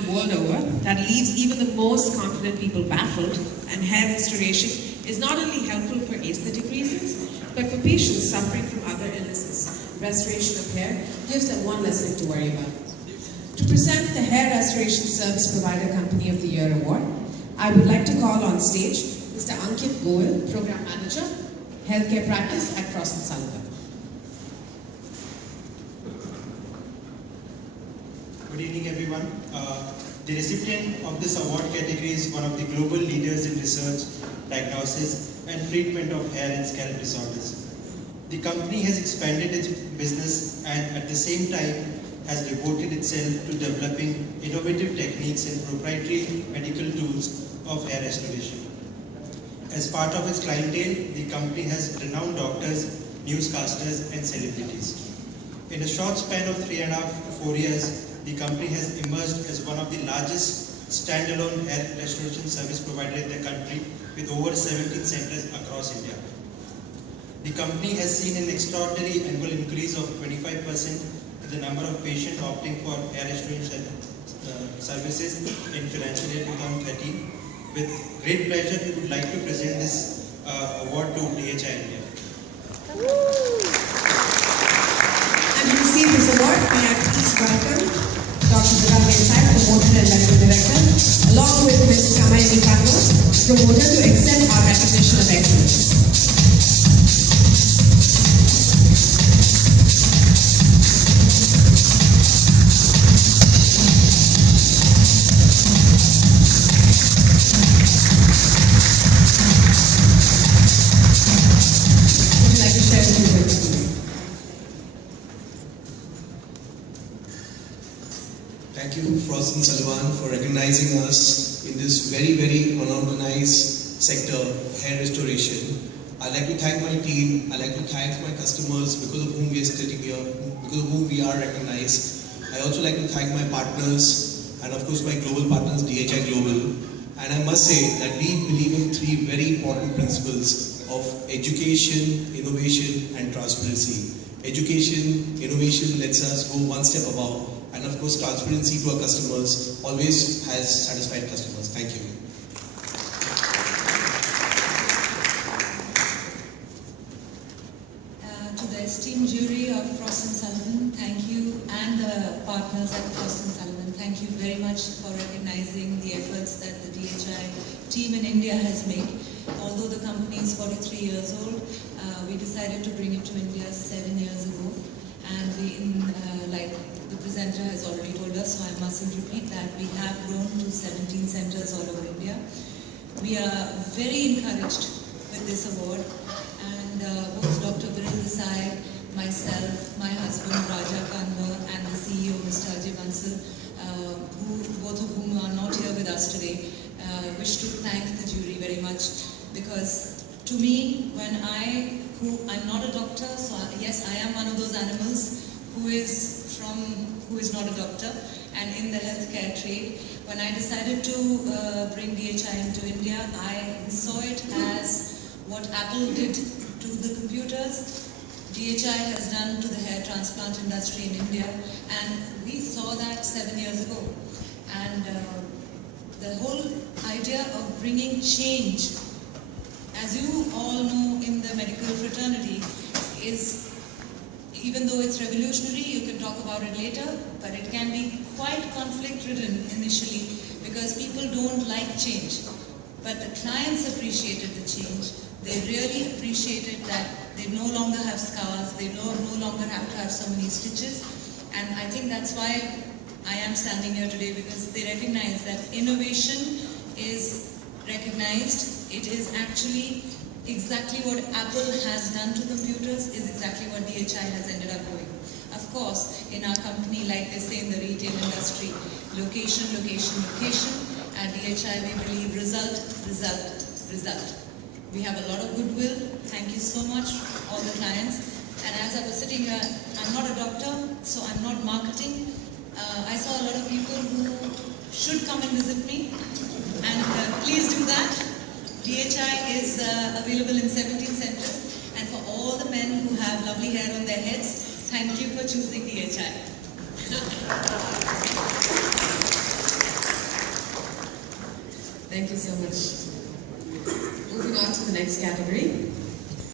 phenomenon world over that leaves even the most confident people baffled, and hair restoration is not only helpful for aesthetic reasons, but for patients suffering from other illnesses. Restoration of hair gives them one less thing to worry about. To present the Hair Restoration Service Provider Company of the Year Award, I would like to call on stage Mr. Ankit Goel, Program Manager, Healthcare Practice at Frost & Sullivan. Good evening, everyone. The recipient of this award category is one of the global leaders in research, diagnosis, and treatment of hair and scalp disorders. The company has expanded its business and at the same time has devoted itself to developing innovative techniques and proprietary medical tools of hair restoration. As part of its clientele, the company has renowned doctors, newscasters, and celebrities. In a short span of 3.5 to 4 years, the company has emerged as one of the largest standalone hair restoration service provider in the country with over 17 centers across India. The company has seen an extraordinary annual increase of 25% in the number of patients opting for hair restoration services in financial year 2013. With great pleasure, we would like to present this award to DHI India. And to receive this award, may I please welcome Dr. Bilal Desai, Promoter and Medical Director, along with Ms. Kamayani Kapoor, Promoter, to accept our recognition of excellence. Would you like to share a few words with me? Thank you, Frost & Sullivan, for recognizing us in this very, very unorganized sector, hair restoration. I'd like to thank my team. I'd like to thank my customers because of whom we are sitting here, because of whom we are recognized. I also like to thank my partners and of course my global partners, DHI Global. And I must say that we believe in 3 very important principles of education, innovation and transparency. Education, innovation lets us go one step above. And of course, transparency to our customers always has satisfied customers. Thank you. To the esteemed jury of Frost & Sullivan, thank you, and the partners at Frost & Sullivan, thank you very much for recognizing the efforts that the DHI team in India has made. Although the company is 43 years old, we decided to bring it to India 7 years ago. And like the presenter has already told us, so I mustn't repeat that, we have grown to 17 centers all over India. We are very encouraged with this award, and both Dr. Bilal Desai, myself, my husband Raja Kanwar, and the CEO Mr. Ajay Bansal, both of whom are not here with us today, wish to thank the jury very much, because to me, I'm not a doctor, so yes, I am one of those animals who is not a doctor, and in the healthcare trade. When I decided to bring DHI into India, I saw it as what Apple did to the computers, DHI has done to the hair transplant industry in India, and we saw that 7 years ago. And the whole idea of bringing change, as you all know in the medical fraternity, is, even though it's revolutionary, you can talk about it later, but it can be quite conflict-ridden initially because people don't like change. But the clients appreciated the change. They really appreciated that they no longer have scars, they no longer have to have so many stitches. And I think that's why I am standing here today, because they recognize that innovation is recognized. It is actually exactly what Apple has done to computers is exactly what DHI has ended up doing. Of course, in our company, like they say in the retail industry, location, location, location. At DHI, we believe result, result, result. We have a lot of goodwill. Thank you so much, all the clients. And as I was sitting here, I'm not a doctor, so I'm not marketing. I saw a lot of people who should come and visit me, and please do that. DHI is available in 17 centers, and for all the men who have lovely hair on their heads, thank you for choosing DHI. Thank you so much. Moving on to the next category.